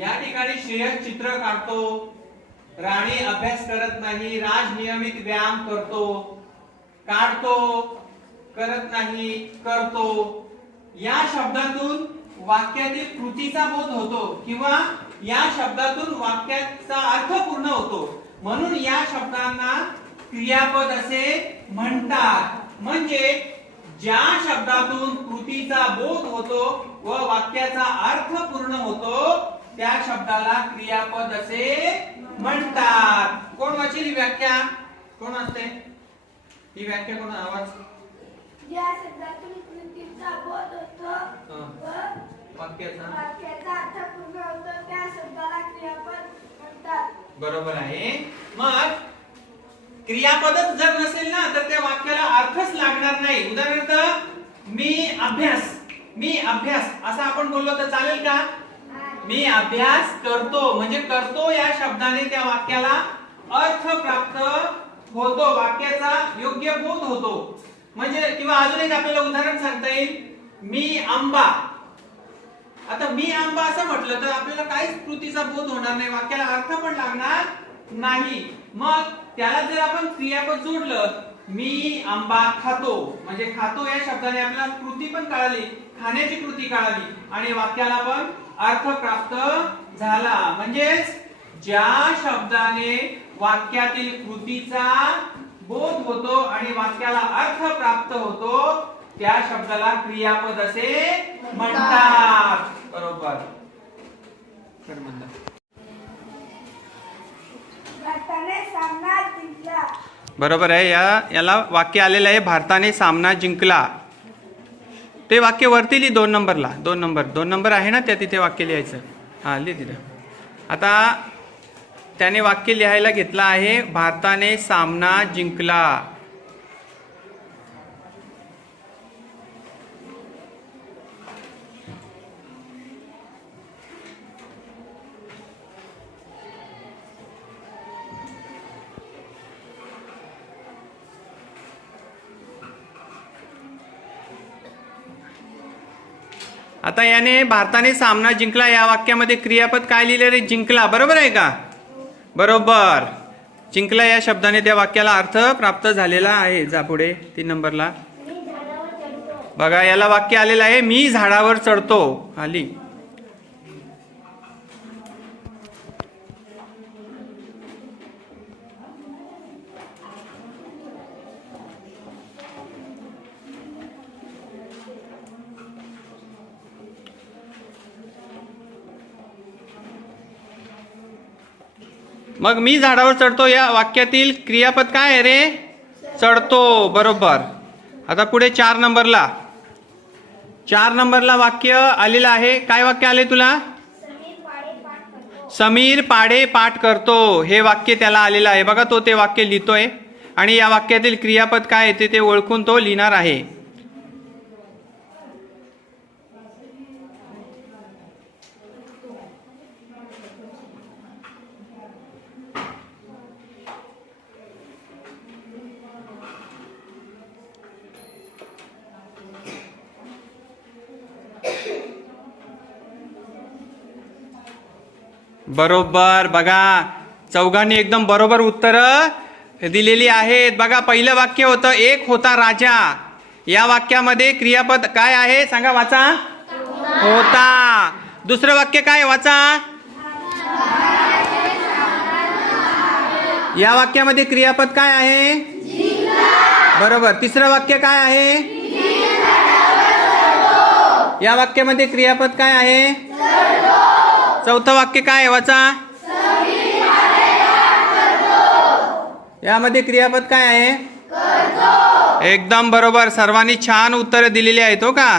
या ठिकाणी श्रेयस चित्र काढतो. राणी अभ्यास करत नाही राज नियमित व्यायाम करतो. काढतो करत नाही करतो. या शब्दातून वाक्यातील कृतीचा बोध होतो किंवा या शब्दातून वाक्याचा अर्थ पूर्ण होतो. म्हणून या शब्दांना क्रियापद असे म्हणतात. म्हणजे ज्या शब्दातून कृतीचा बोध होतो व वाक्याचा अर्थ पूर्ण होतो त्या शब्दाला क्रियापद असे म्हणतात. कोण वाचेल ही व्याख्या? कोण असते ही व्याख्या कोण? आवाज. या शब्दातून कृतीचा बोध होतो. व वाक्याचा. वाक्याचा अर्थ पूर्ण होतो. त्या शब्दाला क्रियापद म्हणतात. बरोबर आहे. मग क्रियापदच जर नसेल ना तर त्या वाक्याला अर्थच लागणार नाही. उदाहरणार्थ मी अभ्यास मी अभ्यास असं आपण बोललो तर चालेल का? मी अभ्यास करतो म्हणजे करतो या शब्दाने त्या वाक्याला अर्थ प्राप्त होतो वाक्याचा योग्य बोध होतो. म्हणजे किंवा अजून एक आपल्याला उदाहरण सांगता येईल. मी आंबा. आता मी आंबा असं म्हटलं तर आपल्याला काहीच कृतीचा बोध होणार नाही वाक्याला अर्थ पण लागणार नाही. मग त्याला जर आपण क्रियापद जोडलं मी आंबा खातो. म्हणजे खातो या शब्दाने आपल्याला कृती पण कळाली खाण्याची कृती कळाली. आणि वाक्याला पण अर्थ प्राप्त झाला. म्हणजेच ज्या शब्दाने वाक्यातील कृतीचा बोध होतो आणि वाक्याला अर्थ प्राप्त होतो त्या शब्दाला क्रियापद असे म्हणतात. बरोबर. कर म्हणतात. भारताने सामना जिंकला. बरोबर आहे. या याला वाक्य आलेलं आहे भारताने सामना जिंकला. ते वाक्य वरती लिही दोन नंबरला. दोन नंबर. दोन नंबर आहे ना त्या तिथे वाक्य लिहायचं. हां लिहि तिथं. आता त्याने वाक्य लिहायला घेतलं आहे भारताने सामना जिंकला. आता याने भारताने सामना जिंकला या वाक्यामध्ये क्रियापद काय लिहिले रे जिंकला. बरोबर आहे का? बरोबर. जिंकला या शब्दाने. त्या वाक्याला अर्थ प्राप्त झालेला आहे. जा पुढे तीन नंबरला. बघा याला वाक्य आलेलं आहे मी झाडावर चढतो. आली. मग मी झाडावर चढतो या वाक्यातील क्रियापद काय आहे रे? चढतो बरोबर. आता पुढे चार नंबरला. चार नंबरला वाक्य आलेलं आहे. काय वाक्य आले तुला? समीर पाडे पाठ करतो. हे वाक्य त्याला आलेलं आहे. बघा तो ते वाक्य लिहितोय. आणि या वाक्यातील क्रियापद काय आहे ते ते ओळखून तो लिहिणार आहे. बरोबर. बघा चौघांनी एकदम बरोबर उत्तर दिलेली आहेत. बघा पहिलं वाक्य होतं एक होता राजा. या वाक्यामध्ये क्रियापद काय आहे? सांगा वाचा. होता. दुसरं वाक्य काय वाचा. या वाक्यामध्ये क्रियापद काय आहे? बरोबर. तिसरं वाक्य काय आहे? या वाक्यामध्ये क्रियापद काय आहे? चौथं वाक्य काय आहे? वाचा. यामध्ये क्रियापद काय आहे? एकदम बरोबर. सर्वांनी छान उत्तरं दिलेली आहेत हो का?